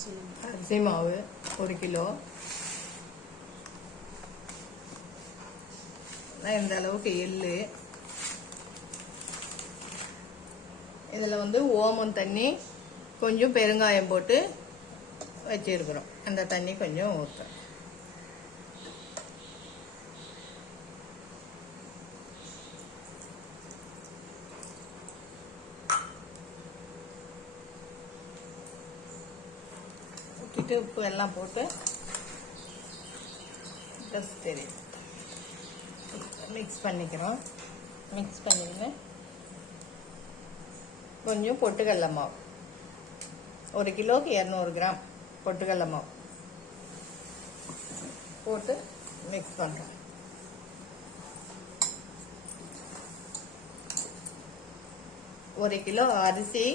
அரிசி மாவு 1 கிலோ. இந்த அளவுக்கு எள்ளு. இதில் வந்து ஓமம் தண்ணி கொஞ்சம் பெருங்காயம் போட்டு வச்சிருக்கிறோம். அந்த தண்ணி கொஞ்சம் ஊற்றுறோம். ஊற்றிட்டு உப்பு எல்லாம் போட்டு தெரியும் மிக்ஸ் பண்ணிக்கிறோம். மிக்ஸ் பண்ணிக்கின்னு கொஞ்சம் பொட்டுக்கடலை மாவு 1 கிலோவுக்கு 200 கிராம் பொட்டுக்கடலை மாவு போட்டு மிக்ஸ் பண்ணுறோம். ஒரு கிலோ அரிசி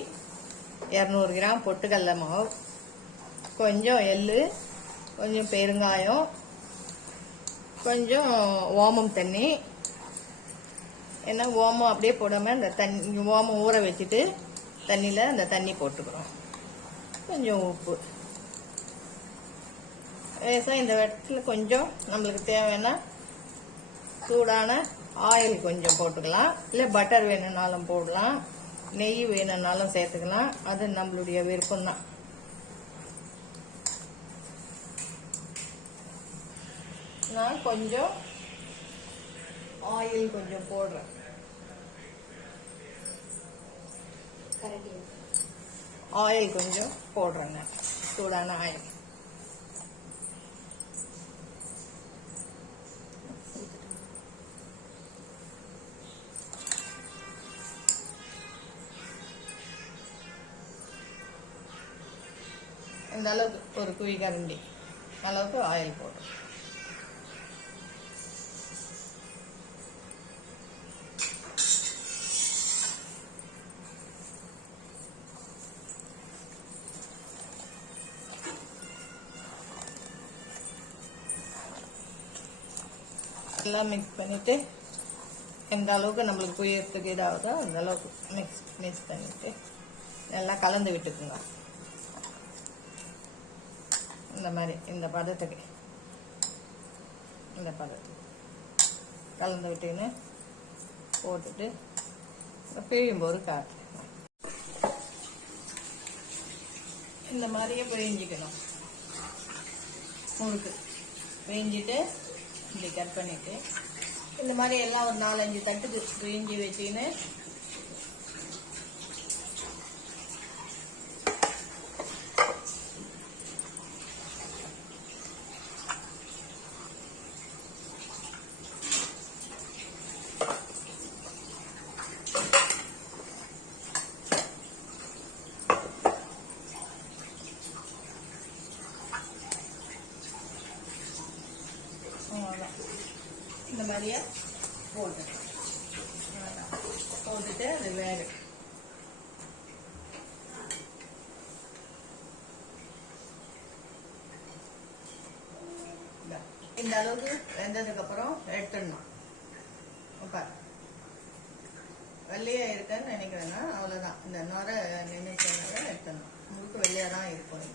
200 கிராம் பொட்டுக்கடலை மாவு, கொஞ்சம் எள்ளு, கொஞ்சம் பெருங்காயம், கொஞ்சம் ஓமம் தண்ணி. ஏன்னா ஓமம் அப்படியே போடாமல் இந்த தண்ணி ஓமம் ஊற வச்சுட்டு தண்ணியில் அந்த தண்ணி போட்டுக்கிறோம். கொஞ்சம் உப்பு. லேசாக இந்த இடத்துல கொஞ்சம் நம்மளுக்கு தேவைன்னா சூடான ஆயில் கொஞ்சம் போட்டுக்கலாம். இல்லை பட்டர் வேணும்னாலும் போடலாம், நெய் வேணும்னாலும் சேர்த்துக்கலாம். அது நம்மளுடைய விருப்பம்தான். நான் கொஞ்சம் ஆயில் கொஞ்சம் போடுறேன். ஆயில் கொஞ்சம் போடுறேங்க, சூடான ஆயில். இந்த அளவுக்கு ஒரு குழி கரண்டி அளவுக்கு ஆயில் போடுறேன். எல்லாம் மிக்ஸ் பண்ணிட்டு எந்த அளவுக்கு நம்மளுக்கு புயறதுக்கு இதாகுதோ அந்த அளவுக்கு மிக்ஸ் பண்ணிட்டு நல்லா கலந்து விட்டுக்குங்க. இந்த மாதிரி இந்த பதத்துக்கு கலந்து விட்டுன்னு போட்டுட்டு பிழியும் போது காட்டு இந்த மாதிரியே பிழிஞ்சிக்கணும். முறுக்கு பிழிஞ்சிட்டு இப்படி கட் பண்ணிட்டு இந்த மாதிரி எல்லாம் ஒரு 4-5 தட்டுக்கு பிழிஞ்சி வச்சுக்கின்னு இந்த மாதிரியே போட்டுட்டு அது வேறு இந்த அளவுக்கு வெந்ததுக்கு அப்புறம் எடுத்துடணும். வெள்ளையா இருக்குன்னு நினைக்கிறேன்னா அவ்வளவுதான். இந்த நுரை நினைக்கிறத எடுத்துடணும். முழுக்க வெள்ளையா தான் இருக்கும்.